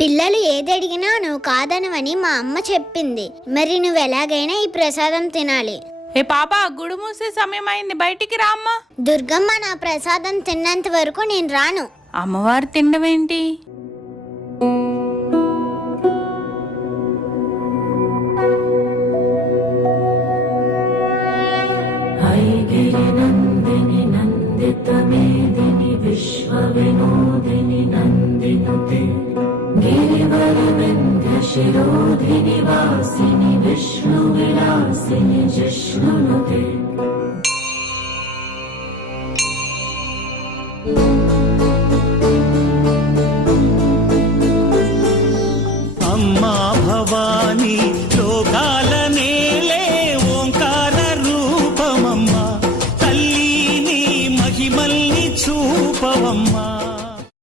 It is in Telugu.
పిల్లలు ఏది అడిగినా నువ్వు కాదనవని మా అమ్మ చెప్పింది. మరి నువ్వు ఎలాగైనా ఈ ప్రసాదం తినాలి. ఏ పాప, గుడి మూసే సమయం అయింది, బయటికి రా అమ్మా. దుర్గమ్మ, నా ప్రసాదం తిన్నంత వరకు నేను రాను. అమ్మవారు తినడమేంటి? నందిని నందిత మేదిని విశ్వ వినోదిని నందినుతే గిరివర వింధ్య శిరోధిని వాసిని విష్ణు విలాసిని జిష్ణునుతే